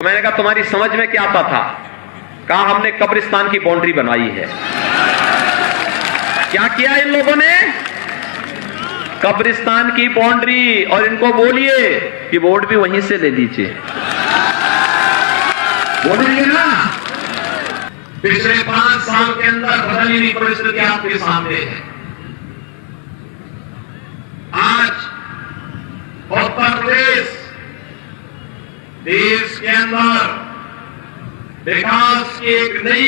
मैंने कहा तुम्हारी समझ में क्या आता था? कहा हमने कब्रिस्तान की बाउंड्री बनवाई है। क्या किया इन लोगों ने? कब्रिस्तान की बाउंड्री। और इनको बोलिए कि वोट भी वहीं से ले लीजिए। बोलेंगे ना? पिछले 5 साल के अंदर बदली हुई परिस्थिति आपके सामने है। आज उत्तर प्रदेश देश के अंदर विकास की एक नई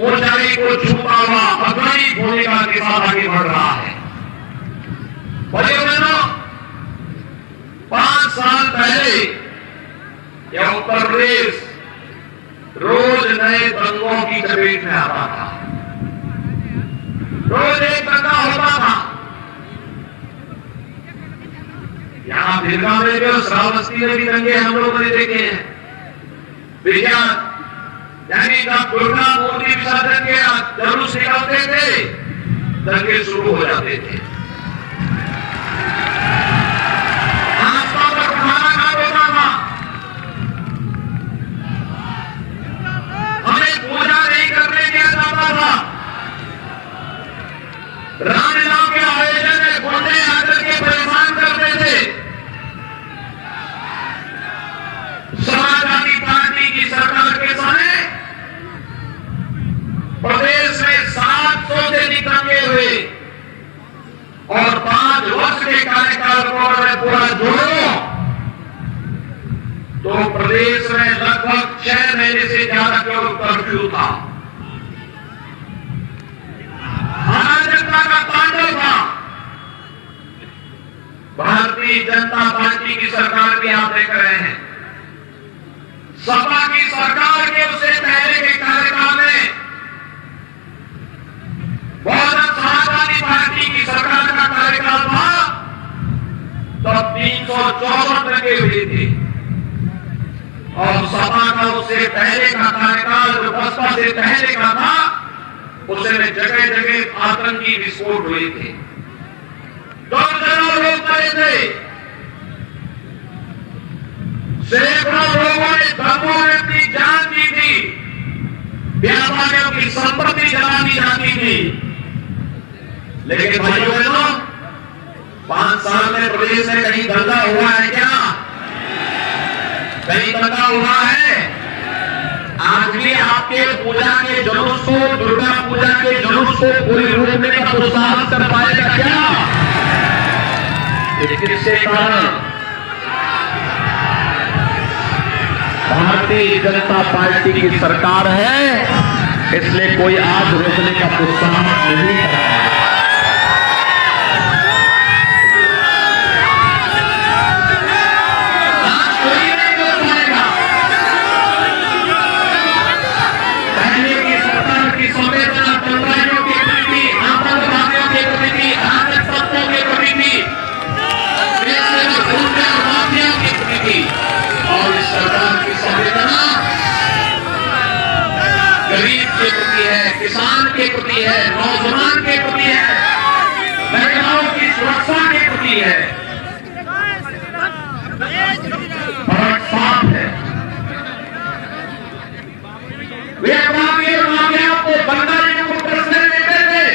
ऊंचाई को छूता हुआ अग्रणी भूमिका के साथ आगे बढ़ रहा है। भाइयों बहनों, 5 साल पहले यह उत्तर प्रदेश रोज नए दंगों की चपेट में आता था। रोज एक दंगा होता था। यहां भिरगा में भी और श्रावस्ती में भी दंगे हम लोगों ने देखे हैं। विज्ञान यानी जब दुर्गा मूर्ति विसर्जन के जुलूस निकलते थे, दंगे शुरू हो जाते थे। आसपास पर खाना खा होता था। हमें पूजा नहीं करने दिया जाता था। रामलीला के आयोजन में गुंडे आकर के परेशान करते थे। समाजवादी पार्टी की सरकार के समय प्रदेश में 700 से अधिक दंगे हुए और 5 वर्ष के कार्यकाल को अगर पूरा जोड़ो तो प्रदेश में लगभग 6 महीने से ज्यादा केवल कर्फ्यू था। अराजकता का तांडव था। भारतीय जनता पार्टी की सरकार भी आप देख रहे हैं। सपा की सरकार के उससे पहले के कार्यकाल में बहुजन समाजवादी पार्टी की सरकार का कार्यकाल था, तब 364 दंगे हुए थे। और सपा का उससे पहले का कार्यकाल जो बसपा से पहले का था, उसमें जगह जगह आतंकी विस्फोट हुए थे। दर्जनों लोग मरे थे। सैकड़ों लोगों ने दंगों में अपनी जान दी थी। व्यापारियों की संपत्ति जला दी जाती थी। लेकिन भाइयों बहनों, 5 साल में प्रदेश में कहीं दंगा हुआ है क्या? कहीं दंगा हुआ है? आज भी आपके पूजा के जुलूस को, दुर्गा पूजा के जुलूस को पूरी रोकने का दुस्साहस कर पाएगा क्या? किसके कारण? भारतीय जनता पार्टी की सरकार है, इसलिए कोई आज रोकने का दुस्साहस नहीं कर रहा है। गरीब के प्रति है, किसान के प्रति है, नौजवान के प्रति है, महिलाओं की सुरक्षा के प्रति है। फर्क साफ है। वे अपराधियों को बंगालियों को प्रश्न देते थे।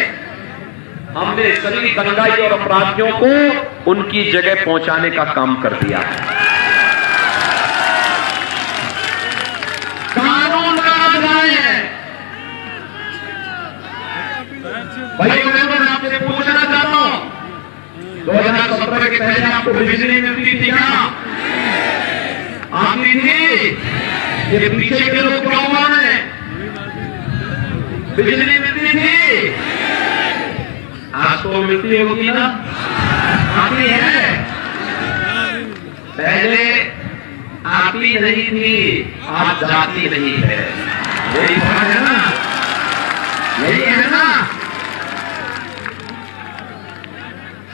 हमने सभी दंगाई और अपराधियों को उनकी जगह पहुंचाने का काम कर दिया है। कानून का राज है। भाइयों बहनों, मैं आपसे पूछना चाहता हूं, 2017 के पहले आपको बिजली मिलती थी क्या? आती थी? ये पीछे के लोग क्यों हुआ है? बिजली मिलती थी? आज तो मिलती होगी ना? आती है? पहले आती नहीं थी, आज जाती नहीं है। यही बात है ना? यही है ना?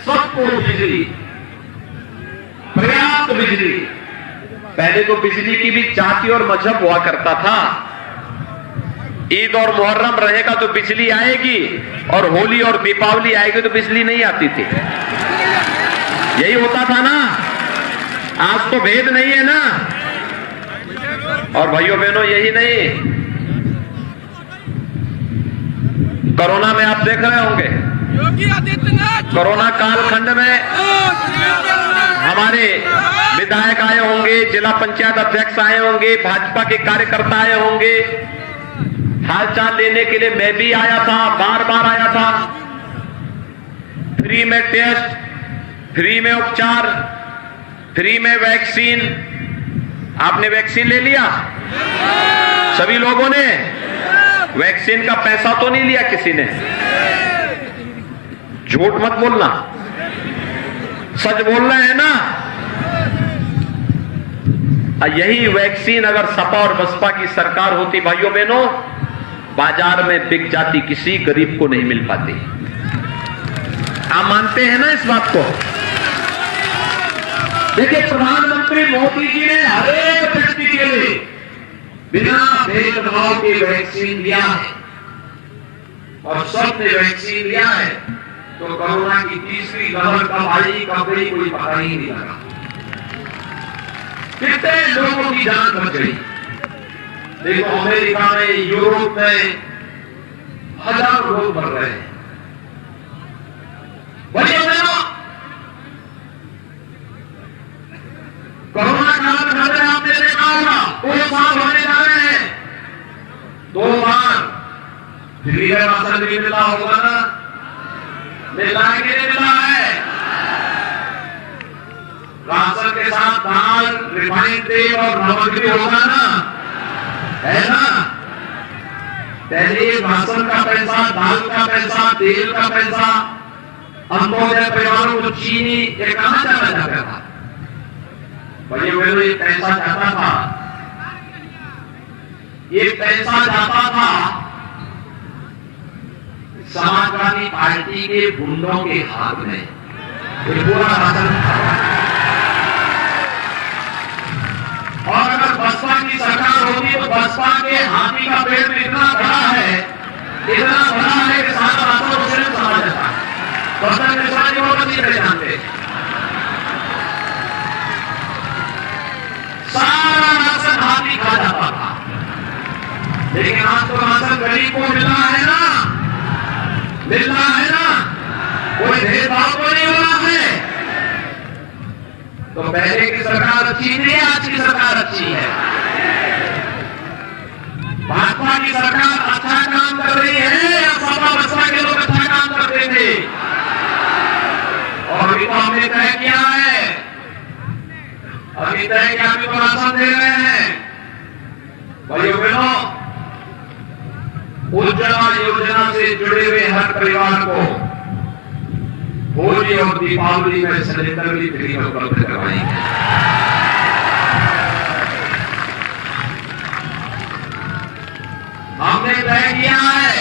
सबको बिजली, पर्याप्त बिजली। पहले तो बिजली की भी जाति और मजहब हुआ करता था। ईद और मुहर्रम रहेगा तो बिजली आएगी, और होली और दीपावली आएगी तो बिजली नहीं आती थी। यही होता था ना? आज तो भेद नहीं है ना। और भाइयों बहनों, यही नहीं, कोरोना में आप देख रहे होंगे, योगी आदित्यनाथ कोरोना कालखंड में हमारे विधायक आए होंगे, जिला पंचायत अध्यक्ष आए होंगे, भाजपा के कार्यकर्ता आए होंगे, हालचाल लेने के लिए मैं भी आया था, बार बार आया था। फ्री में टेस्ट, फ्री में उपचार, फ्री में वैक्सीन। आपने वैक्सीन ले लिया? सभी लोगों ने वैक्सीन का पैसा तो नहीं लिया किसी ने? झूठ मत बोलना, सच बोलना है ना। यही वैक्सीन अगर सपा और बसपा की सरकार होती भाइयों बहनों, बाजार में बिक जाती, किसी गरीब को नहीं मिल पाती। आप मानते हैं ना इस बात को? देखिए, प्रधानमंत्री मोदी जी ने हर एक व्यक्ति के लिए बिना भेदभाव के वैक्सीन लिया है और सबने वैक्सीन लिया है, तो कोरोना की तीसरी लहर कब आई कब गई कोई पता ही नहीं लगा। कितने लोगों की जान बच गई। देखो, अमेरिका में, यूरोप में हजारों लोग मर रहे हैं। कोरोना काल में आपने देखा होगा 2 साल होने जा रहे हैं, 2 बार फ्री का राशन भी मिला होगा ना? मिला है कि नहीं मिला है? राशन के साथ दाल, रिफाइंड तेल और नमक भी होगा ना? है ना? पहले राशन का पैसा, दाल का पैसा, तेल का पैसा, अंत्योदय परिवारों को चीनी, ये कहां चला जाता था? भाई मेरे ये पैसा जाता था, ये पैसा जाता था समाजवादी पार्टी के गुंडों के हाथ में। ये पूरा राशन था। और अगर बसपा की सरकार होती तो बसपा के हाथी का पेट इतना बड़ा है, इतना बड़ा है कि सारा राशन उसे समझ जाता है। बर्तन किसान की बहुत अच्छी पहचानते, सारा राशन हाथी खा जाता था। लेकिन आज तो राशन गरीब को मिल रहा है ना, मिल रहा है ना, कोई भेदभाव तो नहीं हो रहा है। तो पहले की सरकार अच्छी नहीं है, आज की सरकार अच्छी है। भाजपा की सरकार अच्छा काम कर रही है या सपा बसपा के लोग अच्छा काम करते थे? और अभी तो हमने तय किया है, अभी तय किया, अभी तो राशन दे रहे हैं। भाइयों बहनों, उज्ज्वला योजना से जुड़े हुए हर परिवार को होली और दीपावली में सिलेंडर भी फ्री में उपलब्ध करवाएंगे। हमने तय किया है,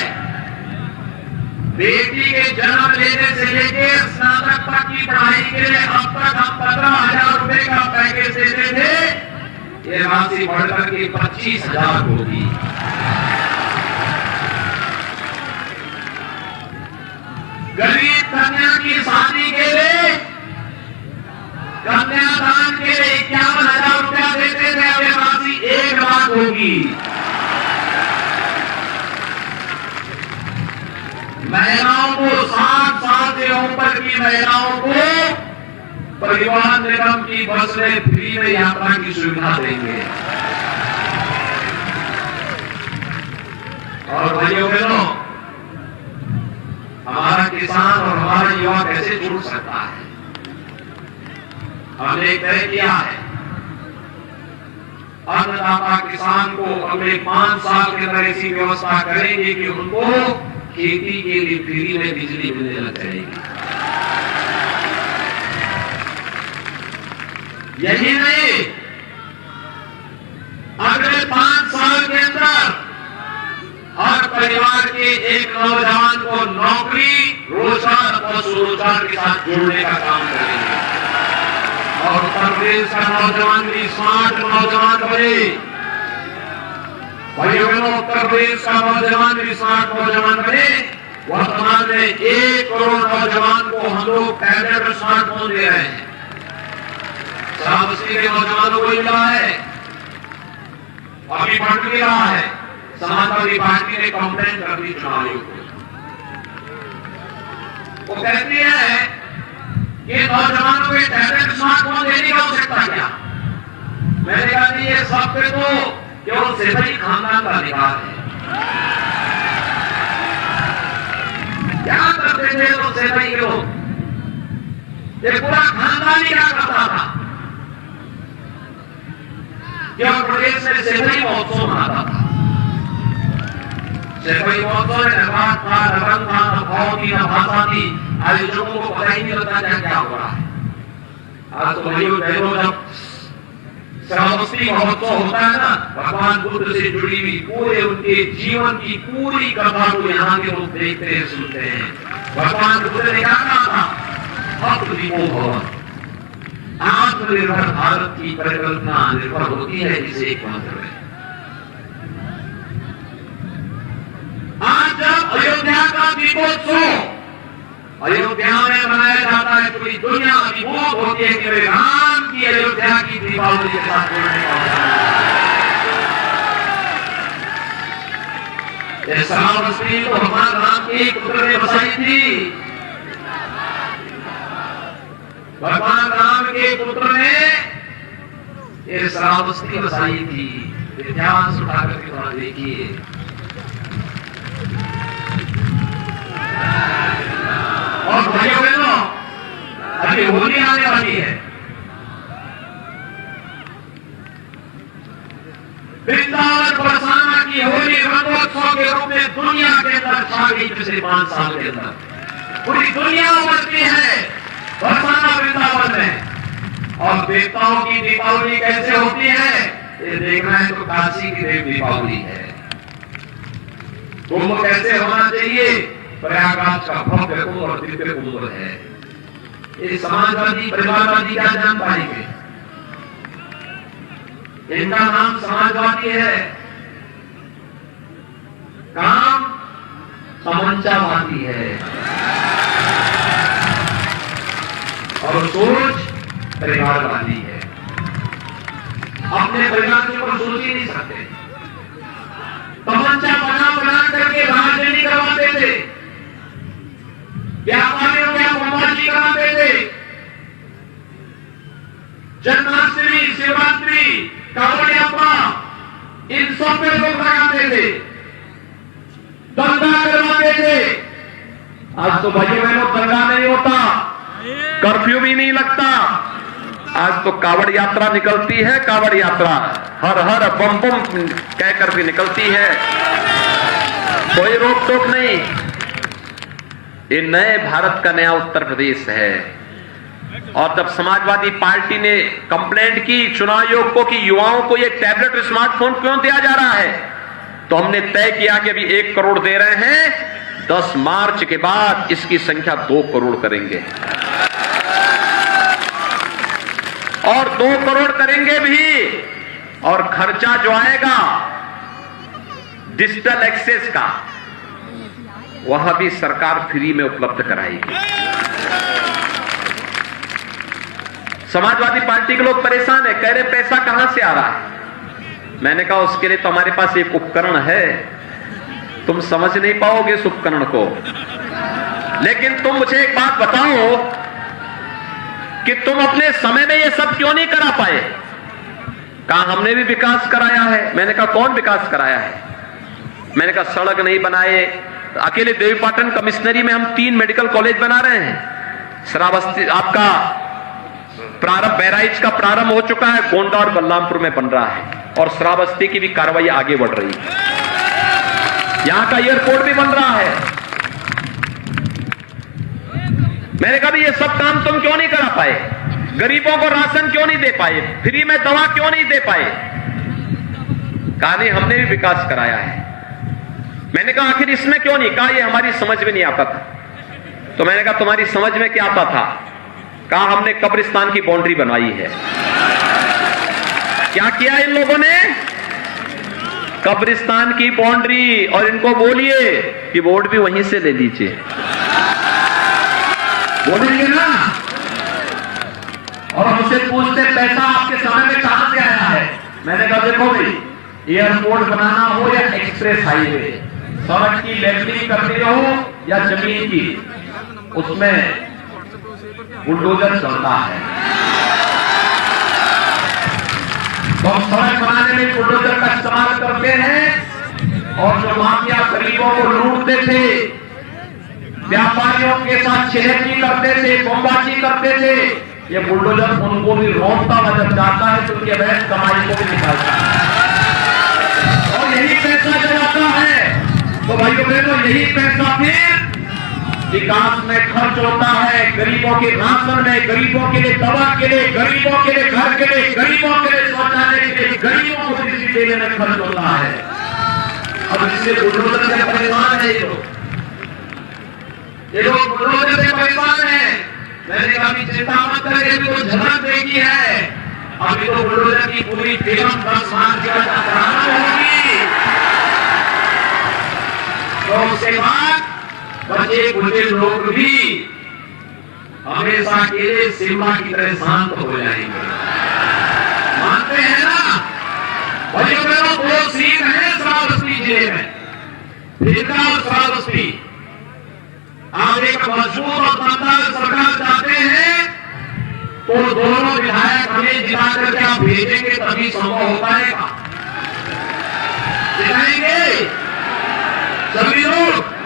बेटी के जन्म लेने से लेकर स्नातक तक की पढ़ाई के लिए अब तक हम 15,000 रुपए का पैकेज देते थे, ये राशि बढ़कर के 25,000 होगी। गरीब कन्या की शादी के लिए, कन्यादान के लिए 51,000 रुपया देते थे, अब ये राशि 1 लाख होगी। महिलाओं को 60 साल से ऊपर की महिलाओं को परिवहन निगम की बस में फ्री में यात्रा की सुविधा देंगे। और भाइयों बहनों, हमारा किसान और हमारा युवा कैसे जुड़ सकता है? हमने तय किया है, अन्नदाता किसान को अगले 5 साल के अंदर ऐसी व्यवस्था करेंगे कि उनको खेती के लिए फ्री में बिजली मिलने लग जाएगी। यही नहीं, अगले 5 साल के अंदर हर परिवार के एक नौजवान को नौकरी, रोजगार और स्वरोजगार के साथ जोड़ने का काम करेंगे। और उत्तर प्रदेश का नौजवान भी स्मार्ट नौजवान बने। भाइयों बहनों, उत्तर प्रदेश का नौजवान भी स्मार्ट नौजवान बने। वर्तमान में 1 करोड़ नौजवान को हम लोग टैबलेट और स्मार्टफोन दे रहे हैं। श्रावस्ती के नौजवानों को मिला है, अभी बढ़ भी रहा है। समाजवादी पार्टी ने कंप्लेंट कर दी चुनाव आयोग को। वो कहती है कि नौजवानों को टैबलेट स्मार्टफोन देने की आवश्यकता क्या। मैंने कहा नहीं, ये सब पे तो केवल सेवई खानदान का अधिकार है। क्या करते थे तो सेवई के लोग, ये पूरा खानदान ही क्या करता था। जब प्रदेश में सेवई महोत्सव मनाता था, सेवई महोत्सव में निर्माण था, रंग था, न भाव थी, न भाषा थी। आयोजकों को पता ही नहीं लगता क्या हो रहा है। आज तो भाइयों बहनों, जब श्रावस्ती महोत्सव होता है ना, भगवान बुद्ध से जुड़ी हुई पूरे उनके जीवन की पूरी कथा को यहाँ के लोग देखते हैं, सुनते हैं। भगवान बुद्ध ने क्या कहा था, अप्रतिमो भव। आत्मनिर्भर भारत की परिकल्पना निर्भर होती है इस एक मंत्र में। आज जब अयोध्या का दीपोत्सव अयोध्या में मनाया जाता है, पूरी दुनिया अभिभूत होती है कि राम की अयोध्या की दीपावली के साथ जोड़ने का ये श्रावस्ती तो भगवान राम के पुत्र ने बसाई थी। भगवान राम के पुत्र ने ये श्रावस्ती बसाई थी। इतिहास उठाकर के थोड़ा देखिए। और भाइयों बहनों, अभी होली आने वाली है। वृंदावन बरसाना की होली रंगोत्सव के रूप में दुनिया के अंदर छा गई। पिछले 5 साल के अंदर पूरी दुनिया उमड़ती है बरसाना वृंदावन में। और देवताओं की दीपावली कैसे होती है ये देखना है तो काशी की देव दीपावली है। कुंभ कैसे होना चाहिए, प्रयागराज का भव्य कुंभ और दिव्य कुंभ है। ये समाजवादी परिवारवादी क्या जान पाएंगे। इनका नाम समाजवादी है, काम तमंचावादी है और सोच परिवारवादी है। अपने परिवार के ऊपर सोच ही नहीं सकते। तमंचा बना करके राजनीति करवाते थे, व्यापारियों क्या बमबाजी कराते थे। जन्माष्टमी, शिवरात्रि, कावड़ यात्रा, इन सब पे लोग लगाते थे, दंगा करवाते थे। आज तो भाइयों बहनों दंगा नहीं होता, कर्फ्यू भी नहीं लगता। आज तो कावड़ यात्रा निकलती है। कावड़ यात्रा हर हर बम बम कहकर भी निकलती है, कोई रोक टोक नहीं। ये नए भारत का नया उत्तर प्रदेश है। और जब समाजवादी पार्टी ने कंप्लेंट की चुनाव आयोग को कि युवाओं को ये टैबलेट और स्मार्टफोन क्यों दिया जा रहा है, तो हमने तय किया कि अभी 1 करोड़ दे रहे हैं, 10 मार्च के बाद इसकी संख्या 2 करोड़ करेंगे और 2 करोड़ करेंगे भी। और खर्चा जो आएगा डिजिटल एक्सेस का, वह भी सरकार फ्री में उपलब्ध कराएगी। समाजवादी पार्टी के लोग परेशान है, कह रहे पैसा कहां से आ रहा है। मैंने कहा उसके लिए तो हमारे पास एक उपकरण है, तुम समझ नहीं पाओगे इस उपकरण को। लेकिन तुम मुझे एक बात बताओ कि तुम अपने समय में ये सब क्यों नहीं करा पाए। कहा हमने भी विकास कराया है। मैंने कहा कौन विकास कराया है। मैंने कहा सड़क नहीं बनाए, अकेले देवीपाटन कमिश्नरी में हम 3 मेडिकल कॉलेज बना रहे हैं। श्रावस्ती आपका प्रारंभ बहराइच का प्रारंभ हो चुका है, गोंडा और बलरामपुर में बन रहा है और श्रावस्ती की भी कार्रवाई आगे बढ़ रही है। यहां का एयरपोर्ट भी बन रहा है। मैंने कहा ये सब काम तुम क्यों नहीं करा पाए, गरीबों को राशन क्यों नहीं दे पाए, फ्री में दवा क्यों नहीं दे पाए। कहा नहीं हमने भी विकास कराया है। मैंने कहा आखिर इसमें क्यों नहीं। कहा ये हमारी समझ में नहीं आता था। तो मैंने कहा तुम्हारी समझ में क्या आता था। कहा हमने कब्रिस्तान की बाउंड्री बनवाई है। क्या किया इन लोगों ने, कब्रिस्तान की बाउंड्री। और इनको बोलिए कि वोट भी वहीं से ले लीजिए, बोलेंगे ना। और उनसे पूछते पैसा आपके समय में कहां से आया है। मैंने कहा देखो भाई एयरपोर्ट बनाना हो या एक्सप्रेस हाईवे, सड़क की लेवलिंग करनी हो या जमीन की, उसमें बुलडोजर चलता है। तो हम सड़क बनाने में बुलडोजर का इस्तेमाल करते हैं, और जो माफिया गरीबों को लूटते थे, व्यापारियों के साथ छेड़छाड़ करते थे, बमबाजी करते थे, ये बुलडोजर उनको भी रोकता हुआ जब जाता है तो उनकी अवैध कमाई को भी निकालता है। और यही पैसा जब आता है तो भाइयों बहनों, यही पैसा फिर विकास में खर्च होता है, गरीबों के राशन में, गरीबों के लिए दवा के लिए, गरीबों के लिए घर के लिए, गरीबों के लिए शौचालय के लिए, गरीबों को बिजली देने में खर्च होता है। अब इसलिए बुलडोजर से परेशान है ये लोग बुलडोजर से परेशान है। मैंने कभी चिंता मत करें, अभी तो झलक देखी है, अभी तो बुलडोजर की पूरी फिल्म 10 मार्च का प्रारंभ होगी। तो उसके बाद बचे कुचे लोग भी हमेशा के लिए सिम्बा की तरह शांत हो जाएंगे। मानते हैं ना भाइयों बहनों, 2 सीट है श्रावस्ती जिले में, फिरका और श्रावस्ती। आप एक मजबूत और शानदार सरकार चाहते हैं तो दोनों विधायक हमें जिला करके आप भेजेंगे तभी संभव हो पाएगा। जिताएंगे सभी लोग,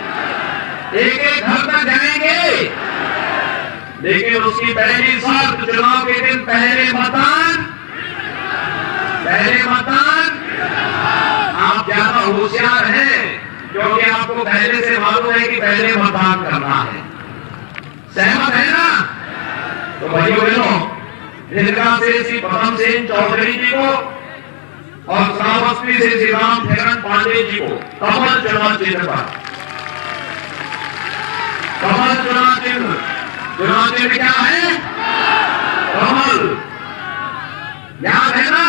एक एक घर तक जाएंगे, लेकिन उसकी पहली शर्त चुनाव के दिन पहले मतदान। आप ज्यादा होशियार हैं क्योंकि आपको पहले से मालूम है कि पहले मतदान करना है। सहमत है ना? तो भाइयों बहनों, हिरका से श्री प्रथम सिंह चौधरी जी को और श्रावस्ती से श्री राम ठेरन पांडे जी को कमल चुनाव चिन्ह पर, कमल चुनाव चिन्ह क्या है? कमल, याद है ना?